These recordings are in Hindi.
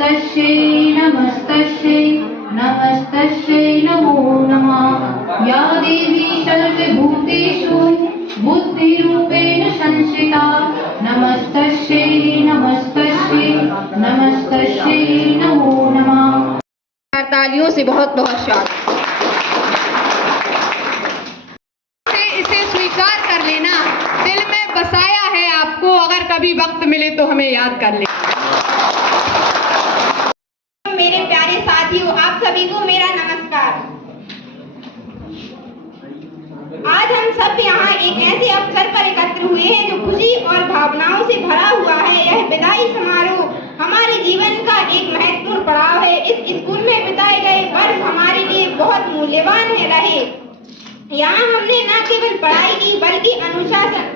नमस्तस्यै नमस्तस्यै नमस्तस्यै नमो नमः। या देवी सर्वभूतेषु बुद्धिरूपेण संस्थिता नमस्तस्यै नमस्तस्यै नमस्तस्यै नमो नमः। तालियों से बहुत बहुत स्वागत। इसे स्वीकार कर लेना, दिल में बसाया है आपको, अगर कभी वक्त मिले तो हमें याद कर ले। मेरे प्यारे साथियों, आप सभी को मेरा नमस्कार। आज हम सब यहाँ एक ऐसे अवसर पर एकत्र हुए हैं जो खुशी और भावनाओं से भरा हुआ है। यह विदाई समारोह हमारे जीवन का एक महत्वपूर्ण पड़ाव है। इस स्कूल में बिताए गए वर्ष हमारे लिए बहुत मूल्यवान रहे। यहाँ हमने न केवल पढ़ाई की बल्कि अनुशासन।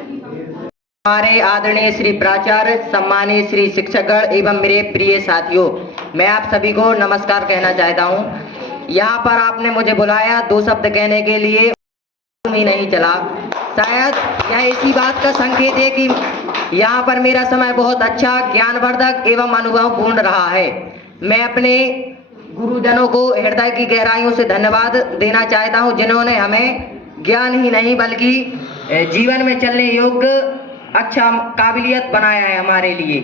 हमारे आदरणीय श्री प्राचार्य, सम्मानित श्री शिक्षकगण एवं मेरे प्रिय साथियों, मैं आप सभी को नमस्कार कहना चाहता हूँ। यहाँ पर आपने मुझे बुलाया दो शब्द कहने के लिए, ही नहीं चला। शायद यह इसी बात का संकेत है कि यहाँ पर मेरा समय बहुत अच्छा, ज्ञानवर्धक एवं अनुभवपूर्ण रहा है। मैं अपने गुरुजनों को हृदय की गहराइयों से धन्यवाद देना चाहता हूँ, जिन्होंने हमें ज्ञान ही नहीं बल्कि जीवन में चलने योग्य अच्छा काबिलियत बनाया है हमारे लिए।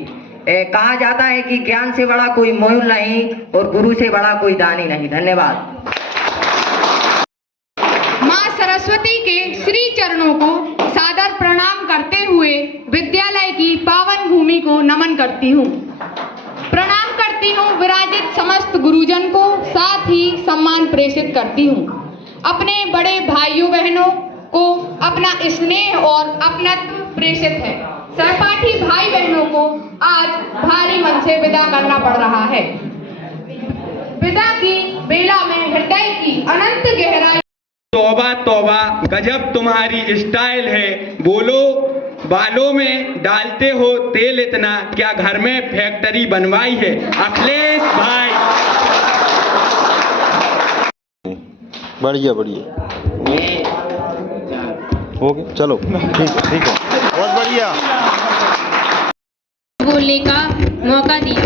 कहा जाता है कि ज्ञान से बड़ा कोई मोल नहीं और गुरु से बड़ा कोई दानी नहीं। धन्यवाद। माँ सरस्वती के श्री चरणों को सादर प्रणाम करते हुए विद्यालय की पावन भूमि को नमन करती हूँ। प्रणाम करती हूँ विराजित समस्त गुरुजन को, साथ ही सम्मान प्रेषित करती हूँ। अपने बड़े भाइयों बहनों को अपना स्नेह और अपनत्व प्रेषित है। सहपाठी भाई बहनों को आज भारी मन से विदा करना पड़ रहा है। विदा की बेला में हृदय की अनंत गहराई। तौबा तौबा, गजब तुम्हारी स्टाइल है। बोलो, बालों में डालते हो तेल इतना, क्या घर में फैक्ट्री बनवाई है? अखिलेश भाई। बढ़िया बढ़िया, हो गया, चलो ठीक है, बहुत बढ़िया। बोलने का मौका दिया।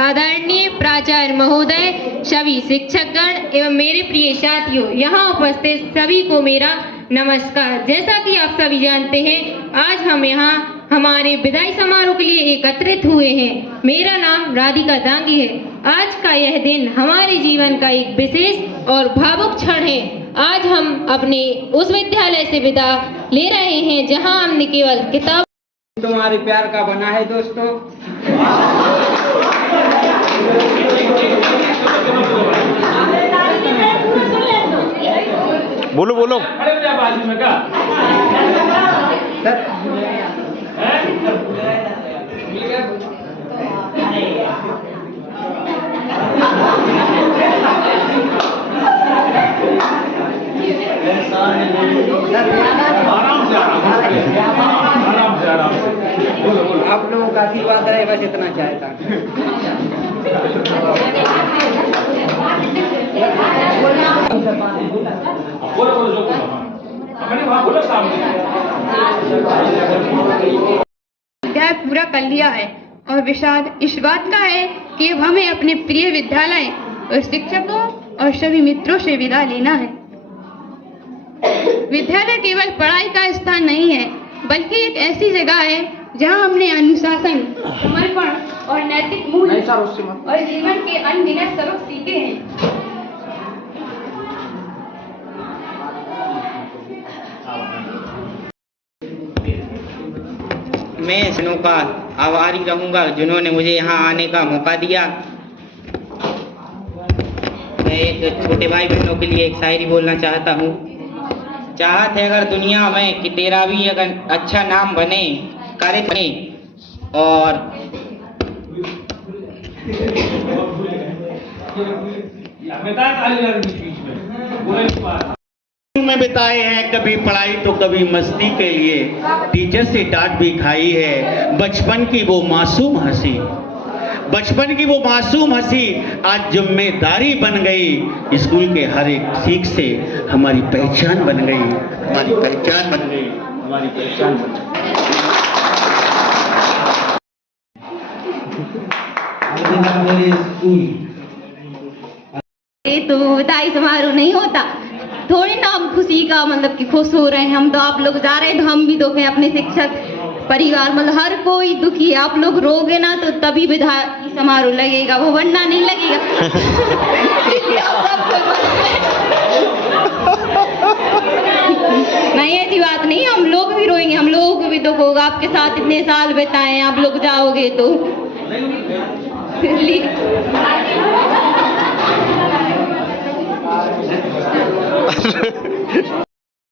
आदरणीय प्राचार्य महोदय, सभी शिक्षकगण एवं मेरे प्रिय साथियों, यहाँ उपस्थित सभी को मेरा नमस्कार। जैसा कि आप सभी जानते हैं, आज हम यहाँ हमारे विदाई समारोह के लिए एकत्रित हुए हैं। मेरा नाम राधिका दांगी है। आज का यह दिन हमारे जीवन का एक विशेष और भावुक क्षण है। आज हम अपने उस विद्यालय से विदा ले रहे हैं जहाँ हमने केवल किताब। तुम्हारे प्यार का बना है दोस्तों। बोलो बोलो। आप लोगों का आशीर्वाद रहे, बस इतना चाहता हूँ। अध्याय पूरा कर लिया है और विषाद इस बात का है कि अब हमें अपने प्रिय विद्यालय और शिक्षकों और सभी मित्रों से विदा लेना है। विद्यालय केवल पढ़ाई का स्थान नहीं है, बल्कि एक ऐसी जगह है जहां हमने अनुशासन, समर्पण और नैतिक मूल्य और जीवन के अनगिनत सबक सीखे हैं। मैं जनों का आभारी रहूंगा जिन्होंने मुझे यहाँ आने का मौका दिया। मैं एक छोटे भाई बहनों के लिए एक शायरी बोलना चाहता हूँ। चाहत है अगर दुनिया में कि तेरा भी अगर अच्छा नाम बने, करे बने और में बिताए हैं कभी पढ़ाई तो कभी मस्ती के लिए, टीचर से डांट भी खाई है। बचपन की वो मासूम हंसी, बचपन की वो मासूम हंसी आज जिम्मेदारी बन गई। स्कूल के हर एक सीख से हमारी पहचान बन गई, हमारी पहचान बन गई। हमारी पहचान बने। ये तो विदाई समारोह नहीं होता, थोड़ी ना हम खुशी का मतलब कि खुश हो रहे हैं। हम तो आप लोग जा रहे हैं तो हम भी दुख है, अपने शिक्षक परिवार मतलब हर कोई दुखी है। आप लोग रोगे ना तो तभी विदाई समारोह लगेगा, वो वरना नहीं लगेगा। नहीं ऐसी बात नहीं, हम लोग भी रोएंगे, हम लोगों को भी दुख होगा। आपके साथ इतने साल बिताए, आप लोग जाओगे तो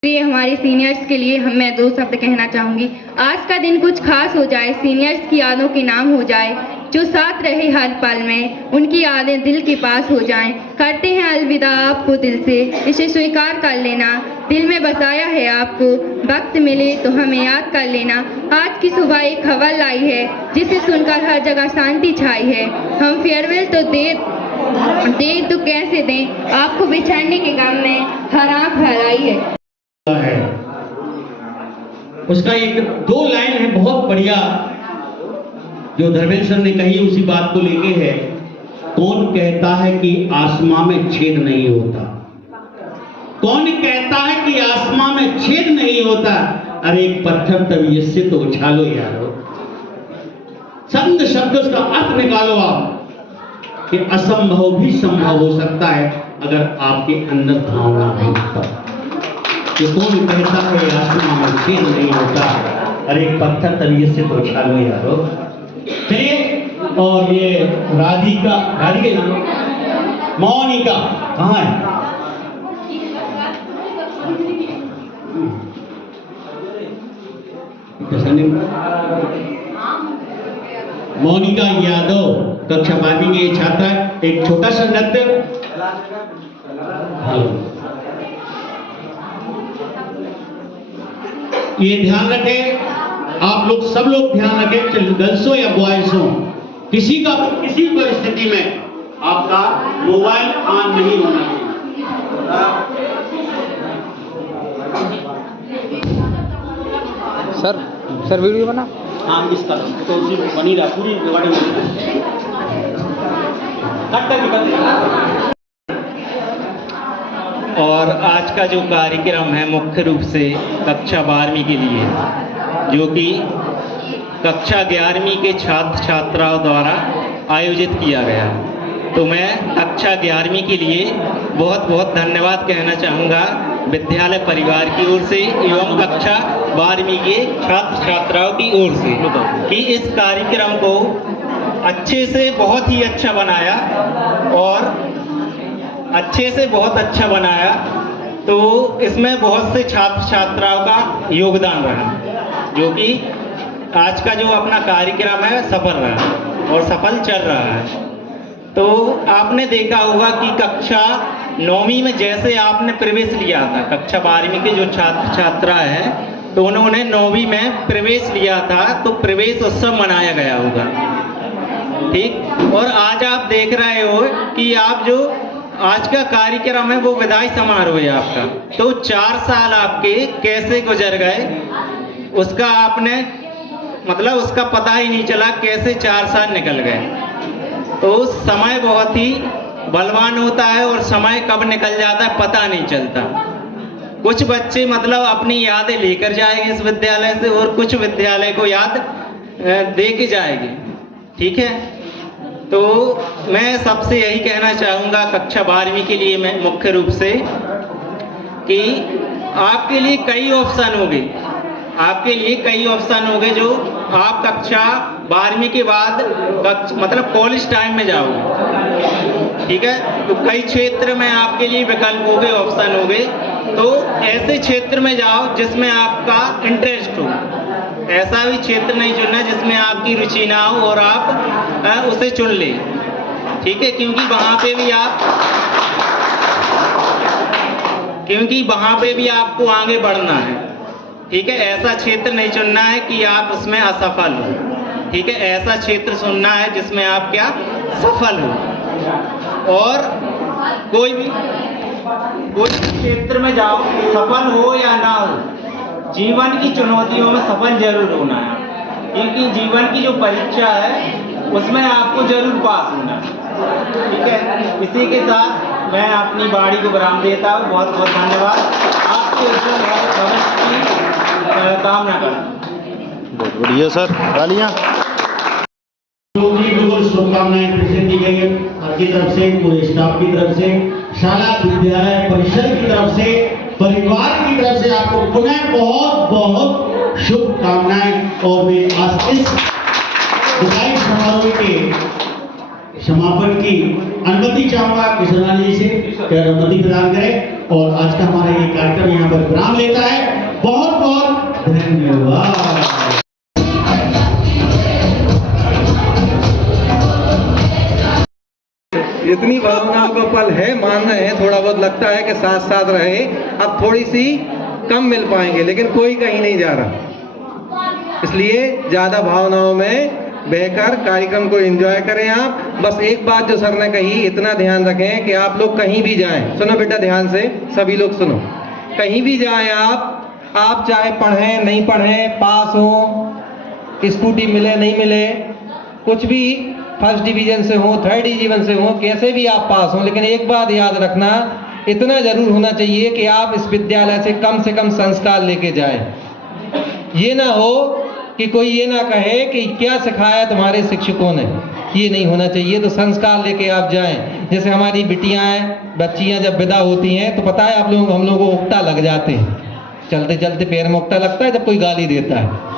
ये हमारे सीनियर्स के लिए मैं 2 शब्द कहना चाहूँगी। आज का दिन कुछ खास हो जाए, सीनियर्स की यादों के नाम हो जाए, जो साथ रहे हर पल में, उनकी यादें दिल के पास हो जाएं। करते हैं अलविदा आपको दिल से, इसे स्वीकार कर लेना, दिल में बसाया है आपको, वक्त मिले तो हमें याद कर लेना। आज की सुबह एक खबर लाई है, जिसे सुनकर हर जगह शांति छाई है। हम फेयरवेल तो दे तो कैसे दें, आपको बिछड़ने के गम में हर आँख भर आई है। उसका एक 2 लाइन है बहुत बढ़िया, जो धर्मेंद्र सर ने कही उसी बात को लेके है। कौन कहता है कि आसमां में छेद नहीं होता? कौन कहता है कि आसमां में छेद नहीं होता? अरे एक पत्थर तबीयत से तो उछालो यारो। शब्द उसका अर्थ निकालो आप कि असंभव भी संभव हो सकता है अगर आपके अंदर भावना हो तब। कि कौन कहता है आसमां में छेद नहीं होता? अरे एक पत्थर तबीयत से तो उछालो यारो। चलिए, और ये राधिका नाम मोनिका कहाँ है? मोनिका यादव कक्षा 12वीं की छात्रा, एक छोटा सा नृत्य। ये ध्यान रखें, आप लोग सब लोग ध्यान रखें, चाहे गर्ल्स हो या बॉयज हो, किसी परिस्थिति में आपका मोबाइल ऑन नहीं होना चाहिए। सर वीडियो बना। हाँ, इसका तो उसी बनी रहा पूरी रिकॉर्डिंग कट कर। और आज का जो कार्यक्रम है मुख्य रूप से कक्षा 12वीं के लिए, जो कि कक्षा 11वीं के छात्र छात्राओं द्वारा आयोजित किया गया, तो मैं कक्षा 11वीं के लिए बहुत बहुत धन्यवाद कहना चाहूँगा विद्यालय परिवार की ओर से एवं कक्षा 12वीं के छात्र छात्राओं की ओर से कि इस कार्यक्रम को अच्छे से बहुत ही अच्छा बनाया और अच्छे से बहुत अच्छा बनाया। तो इसमें बहुत से छात्र छात्राओं का योगदान रहा, जो कि आज का जो अपना कार्यक्रम है सफल रहा और सफल चल रहा है। तो आपने देखा होगा कि कक्षा 9वीं में जैसे आपने प्रवेश लिया था, कक्षा 12वीं के जो छात्र छात्रा हैं तो उन्होंने 9वीं में प्रवेश लिया था, तो प्रवेश उत्सव मनाया गया होगा, ठीक। और आज आप देख रहे हो कि आप जो आज का कार्यक्रम है वो विदाई समारोह है आपका। तो 4 साल आपके कैसे गुजर गए उसका आपने मतलब उसका पता ही नहीं चला, कैसे 4 साल निकल गए। तो समय बहुत ही बलवान होता है और समय कब निकल जाता है पता नहीं चलता। कुछ बच्चे मतलब अपनी यादें लेकर जाएंगे इस विद्यालय से और कुछ विद्यालय को याद दे के जाएंगे, ठीक है। तो मैं सबसे यही कहना चाहूँगा कक्षा 12वीं के लिए मैं मुख्य रूप से कि आपके लिए कई ऑप्शन होंगे, आपके लिए कई ऑप्शन होंगे जो आप कक्षा 12वीं के बाद मतलब कॉलेज टाइम में जाओगे, ठीक है। तो कई क्षेत्र में आपके लिए विकल्प होंगे, ऑप्शन होंगे। तो ऐसे क्षेत्र में जाओ जिसमें आपका इंटरेस्ट हो, ऐसा भी क्षेत्र नहीं चुनना जिसमें आपकी रुचि ना हो और आप उसे चुन ले, ठीक है। क्योंकि वहाँ पे भी आपको आगे बढ़ना है, ठीक है। ऐसा क्षेत्र नहीं चुनना है कि आप उसमें असफल हो, ठीक है। ऐसा क्षेत्र चुनना है जिसमें आप क्या सफल हो। और कोई भी क्षेत्र में जाओ, सफल हो या ना हो, जीवन की चुनौतियों में सफल जरूर होना है, क्योंकि जीवन की जो परीक्षा है उसमें आपको जरूर पास होना है। ठीक है, इसी के साथ मैं अपनी बाड़ी को विराम देता हूँ। बहुत बहुत धन्यवाद। आपके उज्जवल भविष्य की कामना करता। बहुत बढ़िया सर, तालियां। बिल्कुल शुभकामनाएं प्रेजेंट दी गई है आपकी तरफ से, पूरे स्टाफ की तरफ से, शाला विद्यालय परिषद की तरफ से, परिवार की तरफ से आपको पुनः बहुत बहुत शुभकामनाएं। और मैं आज इस विदाई समारोह के समापन की अनुमति चाहूंगा किशोर जी से कि अनुमति प्रदान करें और आज का हमारा ये कार्यक्रम यहाँ पर विराम लेता है। बहुत बहुत धन्यवाद। इतनी भावनाओं का पल है, मान रहे हैं, थोड़ा बहुत लगता है कि साथ साथ रहे, अब थोड़ी सी कम मिल पाएंगे, लेकिन कोई कहीं नहीं जा रहा। इसलिए ज़्यादा भावनाओं में बहकर कार्यक्रम को एंजॉय करें। आप बस एक बात जो सर ने कही, इतना ध्यान रखें कि आप लोग कहीं भी जाएं, सुनो बेटा ध्यान से, सभी लोग सुनो, कहीं भी जाएं आप चाहे पढ़ें नहीं पढ़ें, पास हो, स्कूटी मिले नहीं मिले, कुछ भी, फर्स्ट डिवीजन से हो, थर्ड डिवीजन से हो, कैसे भी आप पास हो, लेकिन एक बात याद रखना, इतना जरूर होना चाहिए कि आप इस विद्यालय से कम संस्कार लेके जाएं। ये ना हो कि कोई ये ना कहे कि क्या सिखाया तुम्हारे शिक्षकों ने, ये नहीं होना चाहिए। तो संस्कार लेके आप जाएं। जैसे हमारी बिटियां हैं, बच्चियां जब विदा होती हैं तो पता है आप लोग, हम लोगों को उकटा लग जाते हैं, चलते चलते पैर में उकटा लगता है जब कोई गाली देता है।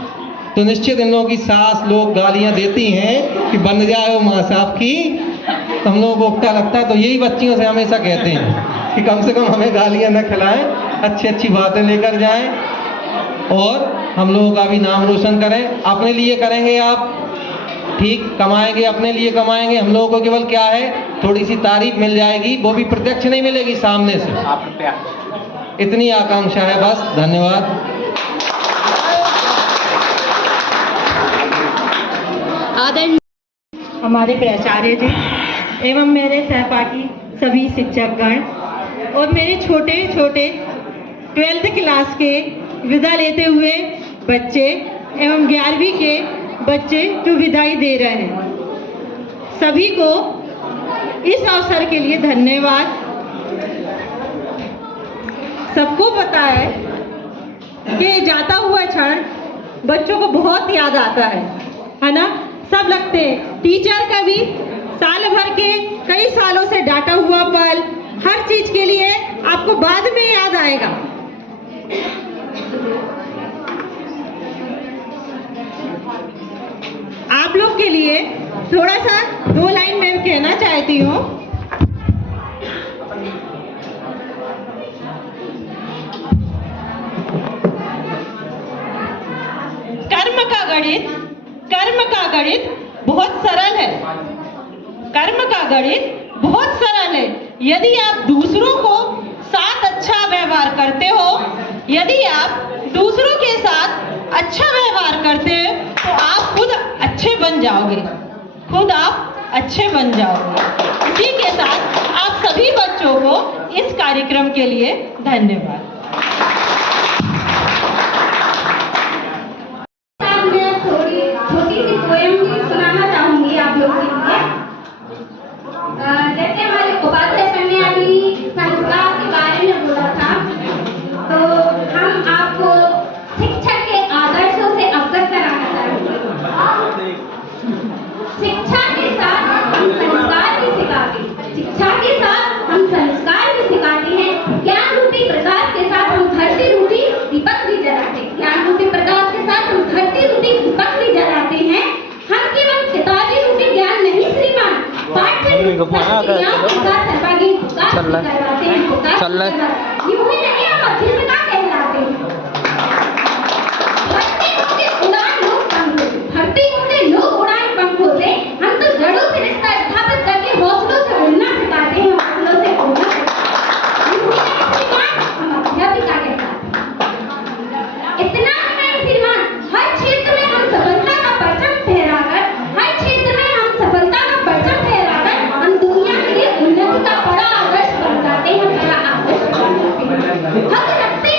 तो निश्चित इन लोगों की सास लोग गालियां देती हैं कि बन जाए माँ साहब की, तो हम लोगों को उकटा लगता है। तो यही बच्चियों से हमेशा कहते हैं कि कम से कम हमें गालियां न खिलाएं, अच्छी अच्छी बातें लेकर जाएं और हम लोगों का भी नाम रोशन करें। अपने लिए करेंगे आप, ठीक, कमाएंगे, अपने लिए कमाएंगे। हम लोगों को केवल क्या है, थोड़ी सी तारीफ मिल जाएगी, वो भी प्रत्यक्ष नहीं मिलेगी, सामने से। इतनी आकांक्षा है बस। धन्यवाद। हमारे प्राचार्य जी एवं मेरे सहपाठी सभी शिक्षकगण और मेरे छोटे छोटे 12th क्लास के विदा लेते हुए बच्चे एवं 11वीं के बच्चे जो विदाई दे रहे हैं, सभी को इस अवसर के लिए धन्यवाद। सबको पता है कि जाता हुआ क्षण बच्चों को बहुत याद आता है ना। सब लगते हैं, टीचर का भी साल भर के कई सालों से डांटा हुआ पल, हर चीज के लिए आपको बाद में याद आएगा। आप लोग के लिए थोड़ा सा 2 लाइन मैं कहना चाहती हूँ। कर्म का गणित बहुत सरल है। कर्म का गणित बहुत सरल है। यदि आप दूसरों को साथ अच्छा व्यवहार करते हो, यदि आप दूसरों के साथ अच्छा व्यवहार करते हो तो आप खुद अच्छे बन जाओगे, खुद आप अच्छे बन जाओगे। इसी के साथ आप सभी बच्चों को इस कार्यक्रम के लिए धन्यवाद। जैसे हमारे उपाध्याय सर ने अभी संस्कार के बारे में बोला था, तो हम आपको शिक्षक के आदर्शों से अवगत कराना चाहेंगे। शिक्षा के साथ हम संस्कार भी सिखाते हैं, शिक्षा के साथ हम संस्कार भी सिखाते हैं। ज्ञान रूपी प्रकाश के साथ हम धरती रूपी दीपक भी जलाते हैं। ज्ञान रूपी प्रकाश के साथ हम धरती रूपी दीपक भी जलाते हैं। हम केवल किताबी रूपी ज्ञान नहीं श्रीमान, पाठ्य क्रियाओं के साथ सर्वांगीण विकास करवाते हैं। यूं ही नहीं, हम अध्यात्मिका कहलाते हैं। धरती होके उड़ान लोग पंखों से, धरती होके लोग उड़ान पंखों से। हम तो जड़ों से रिश्ता स्थापित करके हौसलों से उड़ना सिखाते हैं, हौसलों से उड़ना। यूं ही नहीं श्रीमान, हम अध्यात्मिका कहलाते हैं। इतना ही नहीं श्रीमान, हर क्षेत्र में हम सफलता का परचम फहराकर, हर क्षेत्र में हम सफलता का परचम फहराकर हम दुनिया के लिए उन्नति का बड़ा आदर्श बन जाते हैं, बड़ा आदर्श बन जाते हैं। हक रखते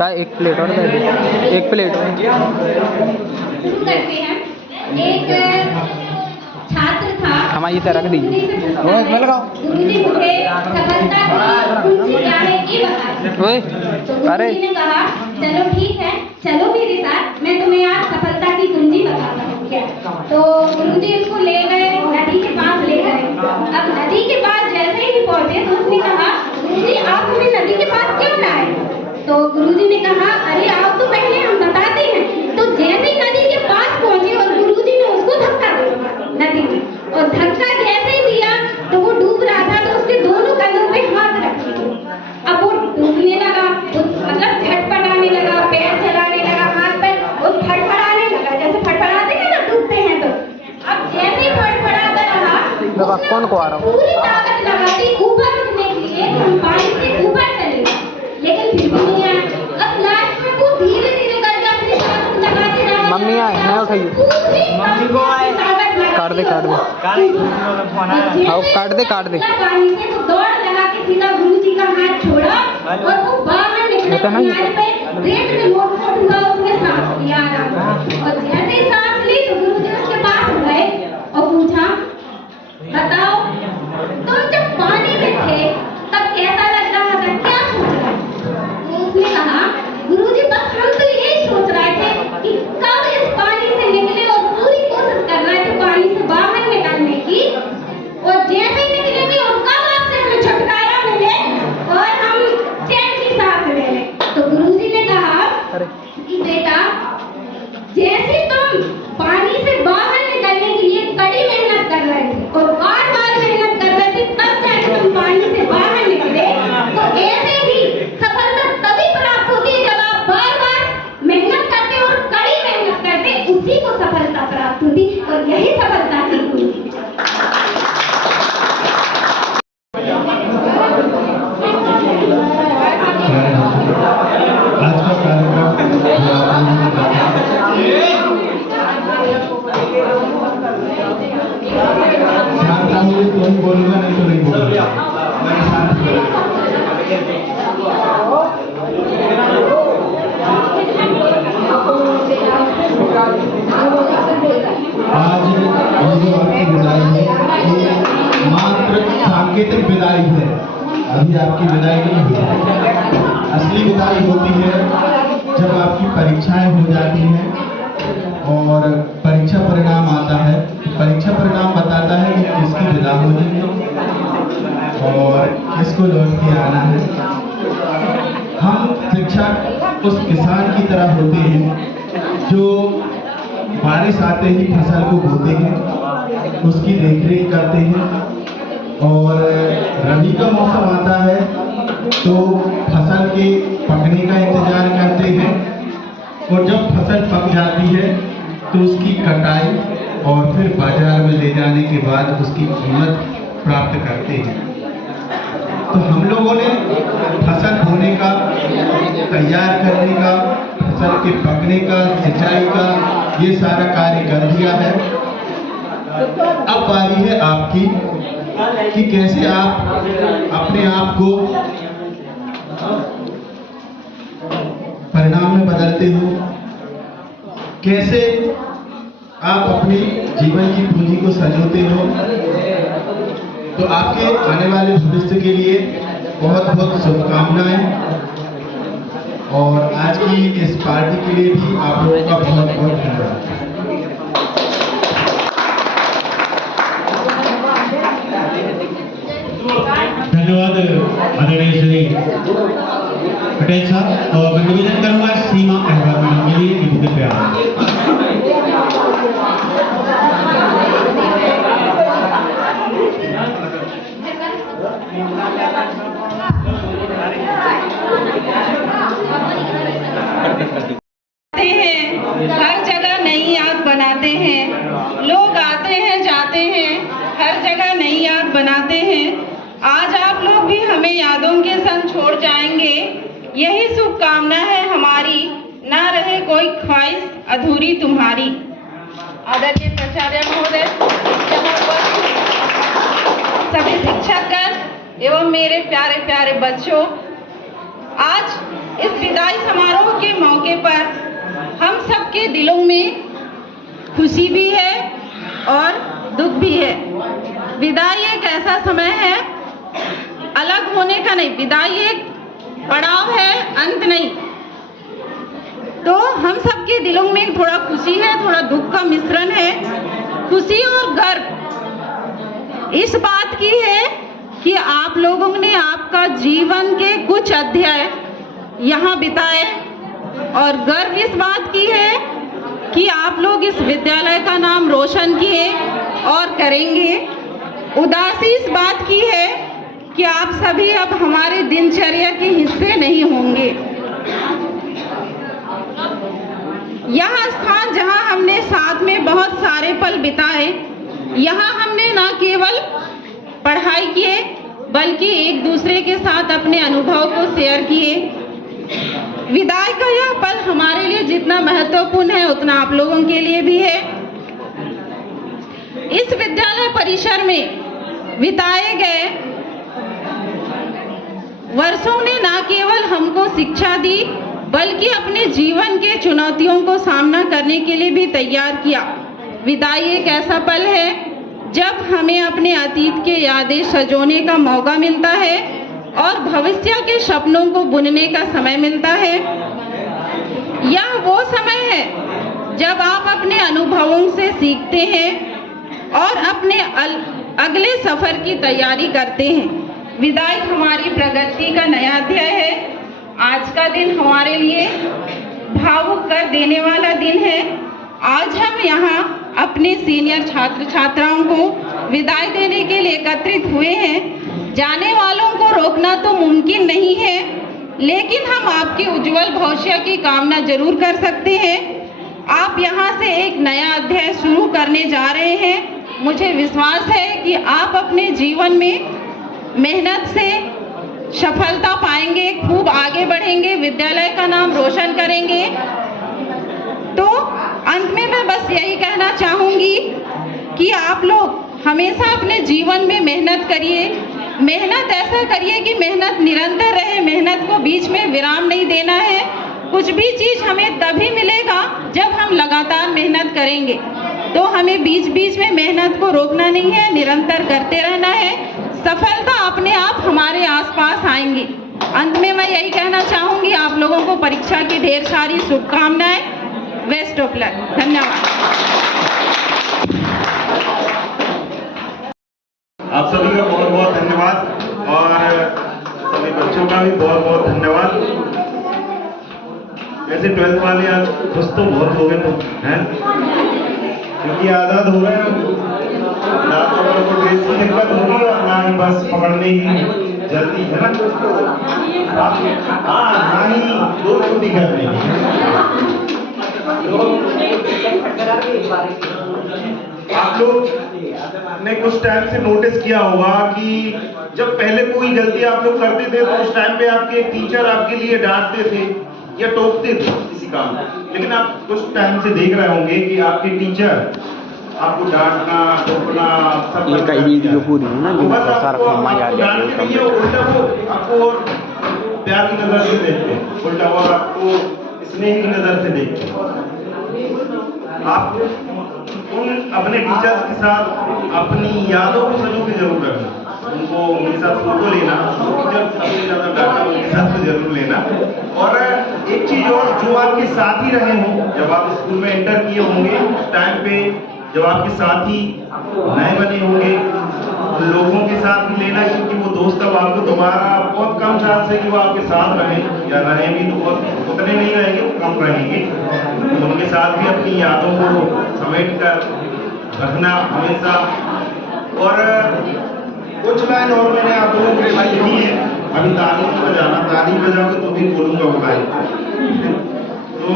एक प्लेट और दे दे, एक प्लेट और। शुरू करते हैं। एक छात्र था, हमारी तरह दी गुरुजी से पूछा है, गुरुजी मुझे सफलता की कुंजी क्या है ये बता। ओए तो अरे गुरुजी ने कहा चलो ठीक है, चलो मेरे साथ, मैं तुम्हें आज सफलता की कुंजी बताता हूँ क्या। तो गुरुजी उसको ले गए, नदी के पास ले गए। अब नदी के पास जैसे ही पहुंचे तो उसने कहा गुरुजी आप हमें नदी के पास क्यों लाए। तो गुरुजी ने कहा अरे आओ तो पहले हम बताते हैं। तो जैसे ही नदी के पास पहुंचे और गुरुजी ने उसको धक्का दिया नदी में, और धक्का जैसे ही दिया तो वो डूब रहा था, तो उसके दोनों कंधों पे हाथ रख दिए। अब वो डूबने लगा, तो मतलब छटपटाने लगा, पैर चलाने लगा, हाथ पैर वो फड़फड़ाने लगा, जैसे फड़फड़ाते हैं ना डूबते हैं। तो अब जैसे ही फड़फड़ाता रहा, कौन को आ रहा हूँ? पूरी ताकत लगाती ऊपर उठने के लिए कि हम पानी से ऊपर चले, लेकिन फिर भी नहीं आया। अब लास्ट में वो धीरे धीरे करके अपनी ताकत लगाते रहा। मम्मी आए, मैं उठाइए। मम्मी को आए, काट दे काट दे, आओ काट दे काट दे। पानी से तो दौड़ लगा के सीधा गुरुजी का हाथ छोड़ा और वो बाहर निकले। किनारे पे रेत में मोट-मोट हुआ, उसने सांस लिया और जैसे ही सांस ली तो गुरुजी उसके पास गए और पूछा बताओ तुम जब पानी में थे तब कैसा लग रहा था, क्या सोच रहे थे। तो उसने कहा गुरुजी बस हम तो यही सोच रहे थे कि कब इस पानी से निकले और पूरी कोशिश कर रहे थे पानी से बाहर निकलने की, और जैसे ही निकलेंगे और कब आपसे हमें छुटकारा मिले और हम चैन की सांस ले लें। तो गुरुजी ने कहा कि बेटा जैसे तुम पानी से बाहर निकलने के लिए कड़ी मेहनत कर रहे थे और बार बार मेहनत कर रहे थे, तब जाके तुम पानी से बाहर निकले, तो ऐसे ही सफलता तभी प्राप्त होती है जब आप बार बार मेहनत करते और कड़ी मेहनत करते, उसी को सफलता प्राप्त होती, और यही सफलता की कुंजी है। आज का कार्यक्रम तो ही बोलूंगा, नहीं तो नहीं बोलूंगा। आज ये आपकी विदाई है, ये मात्र सांकेतिक विदाई है, अभी आपकी विदाई नहीं हुई। असली विदाई होती है जब आपकी परीक्षाएं हो जाती हैं और परीक्षा परिणाम आता है। परीक्षा परिणाम बताता है कि किसकी विदा होनी है और किसको लौट के आना है। हम शिक्षक उस किसान की तरह होते हैं जो बारिश आते ही फसल को बोते हैं, उसकी देखरेख करते हैं, और रबी का मौसम आता है तो फसल के पकने का इंतजार करते हैं, और जब फसल पक जाती है तो उसकी कटाई और फिर बाजार में ले जाने के बाद उसकी कीमत प्राप्त करते हैं। तो हम लोगों ने फसल बोने का, तैयार करने का, फसल के पकने का, सिंचाई का, ये सारा कार्य कर दिया है। अब बारी है आपकी कि कैसे आप अपने आप को परिणाम में बदलते हो, कैसे आप अपनी जीवन की पूंजी को संजोते हो। तो आपके आने वाले भविष्य के लिए बहुत बहुत शुभकामनाएं, और आज की इस पार्टी के लिए भी आप लोगों का बहुत बहुत धन्यवाद। धन्यवाद आदरणीय श्री पटेल साहब, और मैं निवेदन करूंगा सीमा अहमद मैडम के लिए कि मुझे प्यार हर जगह नई याद बनाते हैं, लोग आते हैं जाते हैं, हर जगह नई याद बनाते हैं। आज आप लोग भी हमें यादों के संग छोड़ जाएंगे, यही शुभकामना है हमारी, ना रहे कोई ख्वाहिश अधूरी तुम्हारी। आदरणीय प्राचार्य महोदय, सभी शिक्षकगण एवं मेरे प्यारे प्यारे बच्चों, आज इस विदाई समारोह के मौके पर हम सबके दिलों में खुशी भी है और दुख भी है। विदाई एक ऐसा समय है, अलग होने का नहीं, विदाई एक पड़ाव है, अंत नहीं। तो हम सबके दिलों में थोड़ा खुशी है, थोड़ा दुख का मिश्रण है। खुशी और गर्व इस बात की है कि आप लोगों ने आपका जीवन के कुछ अध्याय यहाँ बिताए, और गर्व इस बात की है कि आप लोग इस विद्यालय का नाम रोशन किए और करेंगे। उदासी इस बात की है कि आप सभी अब हमारे दिनचर्या के हिस्से नहीं होंगे। यह स्थान जहां हमने साथ में बहुत सारे पल बिताए, यहाँ हमने न केवल पढ़ाई किए बल्कि एक दूसरे के साथ अपने अनुभव को शेयर किए। विदाई का यह पल हमारे लिए जितना महत्वपूर्ण है उतना आप लोगों के लिए भी है। इस विद्यालय परिसर में बिताए गए वर्षों ने न केवल हमको शिक्षा दी बल्कि अपने जीवन के चुनौतियों को सामना करने के लिए भी तैयार किया। विदाई एक ऐसा पल है जब हमें अपने अतीत के यादें सजोने का मौका मिलता है और भविष्य के सपनों को बुनने का समय मिलता है। यह वो समय है जब आप अपने अनुभवों से सीखते हैं और अपने अगले सफर की तैयारी करते हैं। विदाई हमारी प्रगति का नया अध्याय है। आज का दिन हमारे लिए भावुक कर देने वाला दिन है। आज हम यहाँ अपने सीनियर छात्र छात्राओं को विदाई देने के लिए एकत्रित हुए हैं। जाने वालों को रोकना तो मुमकिन नहीं है, लेकिन हम आपके उज्जवल भविष्य की कामना जरूर कर सकते हैं। आप यहाँ से एक नया अध्याय शुरू करने जा रहे हैं। मुझे विश्वास है कि आप अपने जीवन में मेहनत से सफलता पाएंगे, खूब आगे बढ़ेंगे, विद्यालय का नाम रोशन करेंगे। तो अंत में मैं बस यही कहना चाहूँगी कि आप लोग हमेशा अपने जीवन में मेहनत करिए। मेहनत ऐसा करिए कि मेहनत निरंतर रहे, मेहनत को बीच में विराम नहीं देना है। कुछ भी चीज़ हमें तभी मिलेगा जब हम लगातार मेहनत करेंगे। तो हमें बीच बीच में मेहनत को रोकना नहीं है, निरंतर करते रहना है। सफलता अपने आप हमारे आसपास आएंगी। अंत में मैं यही कहना चाहूँगी, आप लोगों को परीक्षा की ढेर सारी शुभकामनाएं। Best of luck. धन्यवाद। आप सभी का बहुत बहुत धन्यवाद और सभी बच्चों का भी बहुत बहुत धन्यवाद। वैसे 12th वाले आज खुश तो बहुत हो गए तो हैं, क्योंकि आज़ाद हो रहे हैं। ना तो उनको ड्रेस की दिक्कत होगी और ना ही बस पकड़ने की जल्दी, है ना? हाँ, ना ही दो छुट्टी करने की। आप लोग ने कुछ टाइम से नोटिस किया होगा कि जब पहले कोई गलती आप लोग करते थे तो उस टाइम पे आपके टीचर आपके लिए डांटते थे या टोकते थे किसी काम, लेकिन आप कुछ टाइम से देख रहे होंगे कि आपके टीचर आपको डांटना टोकना सब ये कई वीडियो पूरी है ना, बस आपको डांटते नहीं है, उल्टा वो आपको और प्यार की नजर से देखते हैं, उल्टा वो आपको स्नेह की नजर से देखते हैं। आप उन अपने टीचर्स के साथ अपनी यादों को सजो के जरूर रखना, उनको उनके साथ फोटो लेना, टीचर सबसे ज्यादा डाटा उनके साथ तो जरूर लेना। और एक चीज और, जो आपके साथ ही रहे हों जब आप स्कूल में एंटर किए होंगे, उस टाइम पे जब आपके साथी नए बने होंगे, लोगों के साथ भी लेना, क्योंकि वो दोस्त अब आपको दोबारा बहुत कम चांस है कि वो आपके साथ रहें, या रहें भी तो बहुत उतने नहीं रहेंगे, वो कम रहेंगे। तो उनके साथ भी अपनी यादों को समेट कर रखना हमेशा। और कुछ लाइन और मैंने आप लोगों के लिए लिखी है, अभी ताली बजाना, ताली बजा के तो भी बोलूँगा वो लाइन। तो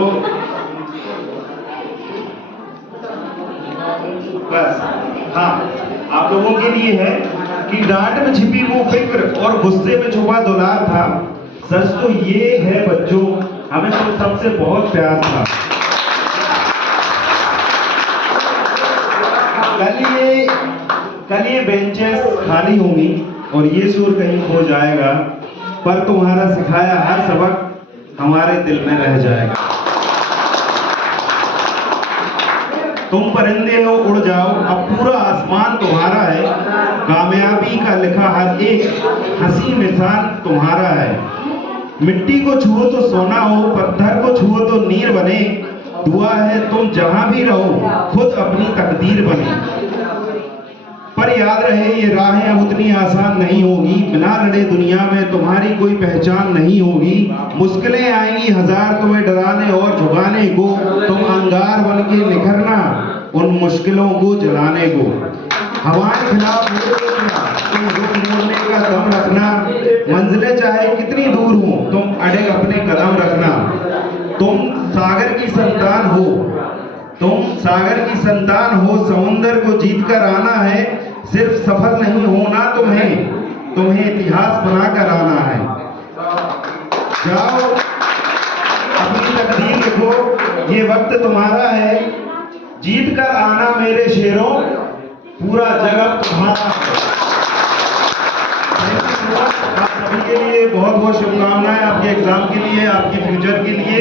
बस हाँ, आप लोगों के लिए है कि डांट में छिपी वो फिक्र और गुस्से में छुपा दुलार था। सच तो ये है बच्चों, हमें तो सबसे बहुत प्यार था। कल ये बेंचेस खाली होंगी और ये सुर कहीं खो जाएगा, पर तुम्हारा सिखाया हर सबक हमारे दिल में रह जाएगा। तुम परिंदे हो उड़ जाओ, अब पूरा आसमान तुम्हारा है। कामयाबी का लिखा हर एक हंसी मिसाल तुम्हारा है। मिट्टी को छुओ तो सोना हो, पत्थर को छुओ तो नीर बने। दुआ है तुम जहां भी रहो खुद अपनी तकदीर बने। पर याद रहे ये राहें अब उतनी आसान नहीं होगी। बिना लड़े दुनिया में तुम्हारी कोई पहचान नहीं होगी। मुश्किलें आएंगी हजार तुम्हें डराने और झुकाने को। तुम अंगार बन के निखरना उन मुश्किलों को जलाने को। हवाएं खिलाफ तुम रुख मोड़ने का दम रखना। मंजिलें चाहे कितनी दूर हो तुम अड़े अपने कदम रखना। तुम सागर की संतान हो, तुम सागर की संतान हो। समुंदर को जीत कर आना है। सिर्फ सफल नहीं होना तुम्हें इतिहास बनाकर आना है। जाओ अपनी तकदीर लिखो, ये वक्त तुम्हारा है। जीत कर आना मेरे शेरों, पूरा जगत तुम्हारा है। आप सभी के लिए बहुत बहुत शुभकामनाएं, आपके एग्जाम के लिए, आपके फ्यूचर के लिए।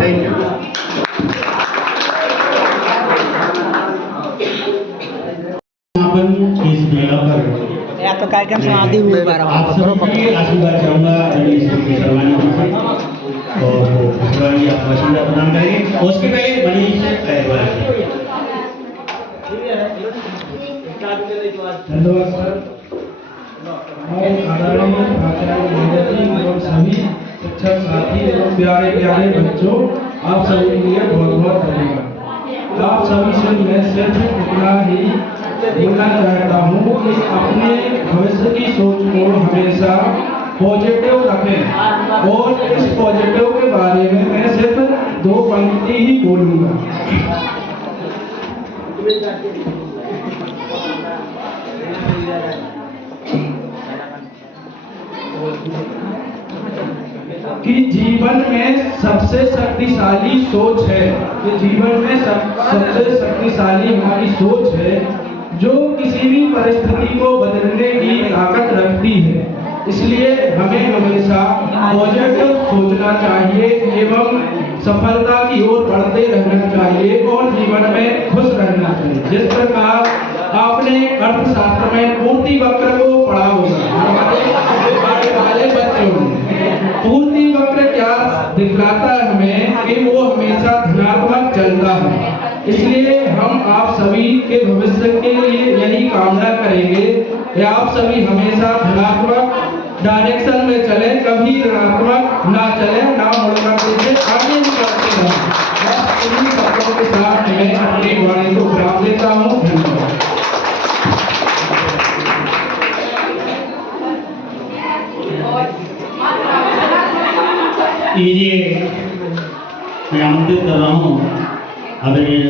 Thank you. इस मेला पर या तो कार्यक्रम समाधि हुई आप सबके आशीर्वाद चाहूंगा शर्मानी जी से, और शर्मानी आप आशीर्वाद प्रदान करेंगे। और उसके पहले मनीष धन्यवाद सर। और आदरणीय आचार्य महोदय एवं सभी शिक्षक साथी एवं प्यारे प्यारे बच्चों, आप सभी के लिए बहुत बहुत धन्यवाद। आप सभी से मैं सिर्फ इतना ही बोलना चाहता हूँ कि अपने भविष्य की सोच को हमेशा पॉजिटिव रखें। और इस पॉजिटिव के बारे में मैं सिर्फ 2 पंक्ति ही बोलूँगा। कि जीवन में सबसे शक्तिशाली सोच है, कि जीवन में सबसे शक्तिशाली हमारी सोच है जो किसी भी परिस्थिति को बदलने की ताकत रखती है। इसलिए हमें हमेशा पॉजिटिव सोचना चाहिए एवं सफलता की ओर बढ़ते रहना चाहिए और जीवन में खुश रहना चाहिए। जिस प्रकार आपने अर्थशास्त्र में पूर्ति वक्र को पढ़ा होगा, हमारे वाले बच्चों ने पूर्ति वक्र क्या दिखलाता है हमें कि वो हमेशा धनात्मक चलता है। इसलिए हम आप सभी के भविष्य के लिए यही कामना करेंगे कि आप सभी हमेशा धनात्मक डायरेक्शन में चले, कभी ऋणात्मक ना चले, ना मुड़कर देखे, आगे भी बढ़ते रहें। बस इन्हीं शब्दों के साथ मैं अपनी वाणी को विराम देता हूँ। धन्यवाद। लीजिए, मैं आमंत्रित कर रहा हूँ आदरणीय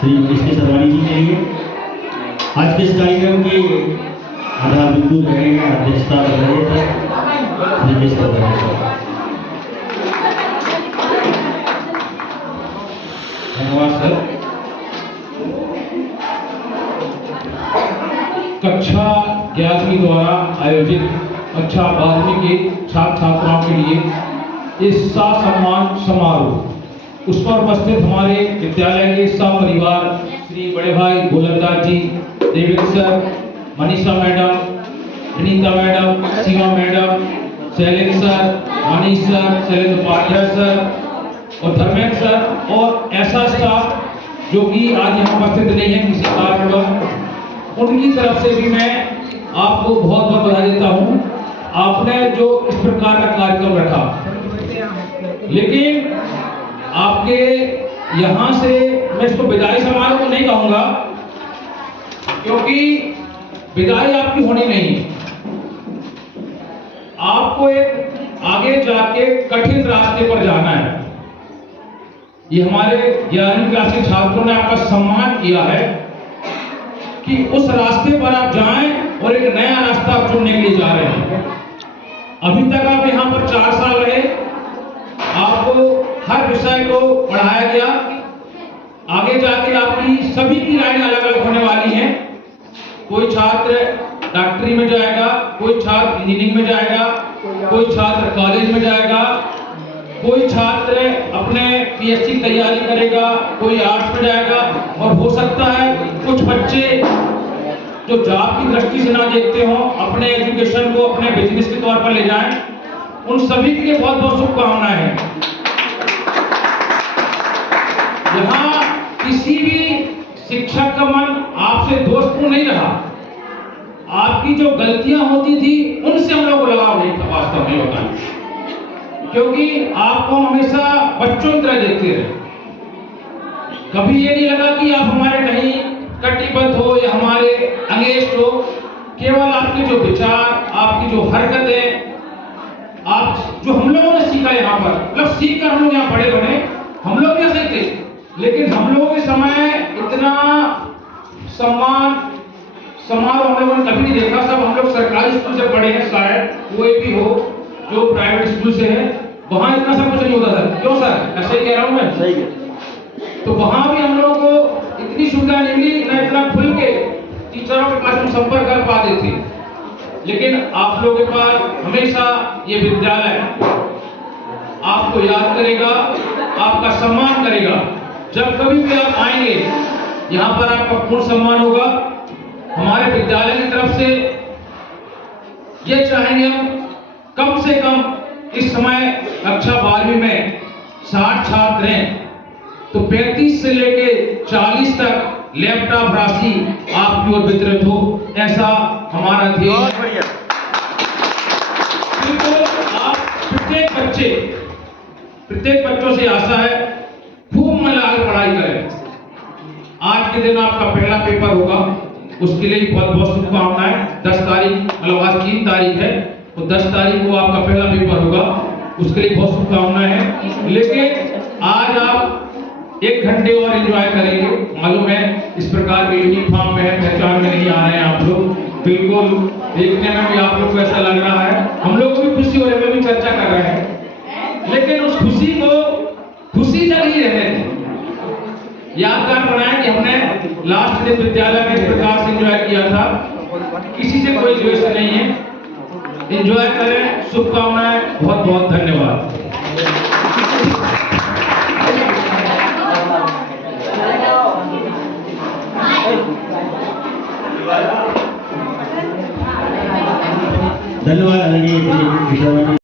श्री एस.के. सरवानी जी के लिए। आज के इस कार्यक्रम के आधार बिंदु रहेंगे, अध्यक्षता कर रहे थे श्री एस. सरवानी जी। धन्यवाद सर। कक्षा 11वीं द्वारा आयोजित कक्षा 12वीं के छात्र छात्राओं के लिए इस सम्मान समारोह, उस पर उपस्थित हमारे विद्यालय के परिवार श्री बड़े भाई Golandaj ji, Devendra sir, Manisha madam, Vinita madam, Seema madam, Shailendra sir, Manish sir, Shailendra Upadhyay sir और धर्मेंद्र सर और ऐसा स्टाफ जो कि आज यहाँ उपस्थित नहीं है किसी कारणवश, उनकी तरफ से भी मैं आपको बहुत बहुत बधाई देता हूँ। आपने जो इस प्रकार का कार्यक्रम रखा, लेकिन आपके यहाँ से मैं इसको विदाई समारोह तो नहीं कहूँगा, क्योंकि विदाई आपकी होनी नहीं है। आपको एक आगे जाके कठिन रास्ते पर जाना है। ये हमारे 11वीं क्लास के छात्रों ने आपका सम्मान किया है कि उस रास्ते पर आप जाएं और एक नया रास्ता आप चुनने के लिए जा रहे हैं। अभी तक आप यहाँ पर 4 साल रहे, आपको हर विषय को पढ़ाया गया। आगे जाके आपकी सभी की राय अलग अलग होने वाली हैं। कोई छात्र डॉक्टरी में जाएगा, कोई छात्र इंजीनियरिंग में जाएगा, कोई छात्र कॉलेज में जाएगा, कोई छात्र अपने पीएचडी की तैयारी करेगा, कोई आर्ट्स में जाएगा, और हो सकता है कुछ बच्चे जो जॉब की दृष्टि से ना देखते हो अपने एजुकेशन को अपने बिजनेस के तौर पर ले जाएं। उन सभी के लिए बहुत बहुत शुभकामनाएं हैं। यहाँ किसी भी शिक्षक का मन आपसे दोस्तपूर्ण नहीं रहा। आपकी जो गलतियां होती थी उनसे हम लोग को लगाव नहीं था, वास्तव में बताएं, क्योंकि आपको हमेशा बच्चों की तरह देखते रहे। कभी ये नहीं लगा कि आप हमारे कहीं कटिबद्ध हो या हमारे अगेंस्ट हो। केवल आपके जो विचार, आपकी जो हरकतें, आप जो हम लोगों ने सीखा यहाँ पर, मतलब सीख कर हम लोग यहाँ बड़े बने। हम लोग भी ऐसे थे, लेकिन हम लोगों के समय इतना सम्मान समारोह हम लोगों ने कभी नहीं देखा। सब हम लोग सरकारी स्कूल से पढ़े हैं, शायद कोई भी हो जो प्राइवेट स्कूल से है, वहाँ इतना सब कुछ नहीं होता था। क्यों सर, ऐसे ही कह रहा हूँ मैं? सही है। तो वहाँ भी हम लोगों को इतनी सुविधा नहीं मिली, न इतना खुल के टीचरों के पास हम संपर्क कर पाते थे। लेकिन आप लोगों के पास हमेशा ये विद्यालय आपको याद करेगा, आपका सम्मान करेगा। जब कभी भी आप आएंगे यहाँ पर आपका पूर्ण सम्मान होगा। हमारे विद्यालय की तरफ से ये चाहेंगे हम कम से कम इस समय कक्षा 12वीं में 60 छात्र हैं, तो 35 से लेके 40 तक लैपटॉप राशि आपकी ओर वितरित हो, ऐसा हमारा ध्येय है। बिल्कुल, आप प्रत्येक बच्चों से आशा है खूब मन लगा पढ़ाई करें। आज के दिन आपका पहला पेपर होगा, उसके लिए बहुत बहुत शुभकामनाएं। 10 तारीख, मतलब आज 3 तारीख है, तो 10 तारीख को आपका पहला पेपर होगा, उसके लिए बहुत शुभकामनाएं हैं। लेकिन आज आप 1 घंटे और एंजॉय करेंगे। मालूम है इस प्रकार के यूनिफॉर्म में है, पहचान में नहीं आ रहे हैं आप लोग, बिल्कुल देखने में भी आप लोग को ऐसा लग रहा है। हम लोग को भी खुशी हो रही है, भी चर्चा कर रहे हैं, लेकिन उस खुशी को खुशी तक ही रहने दें। यादगार बनाएं कि हमने लास्ट दिन विद्यालय में इस प्रकार से एंजॉय किया था। किसी से कोई द्वेष नहीं है, एंजॉय करें। शुभकामनाएं, बहुत बहुत धन्यवाद। धन्यवाद आदरणीय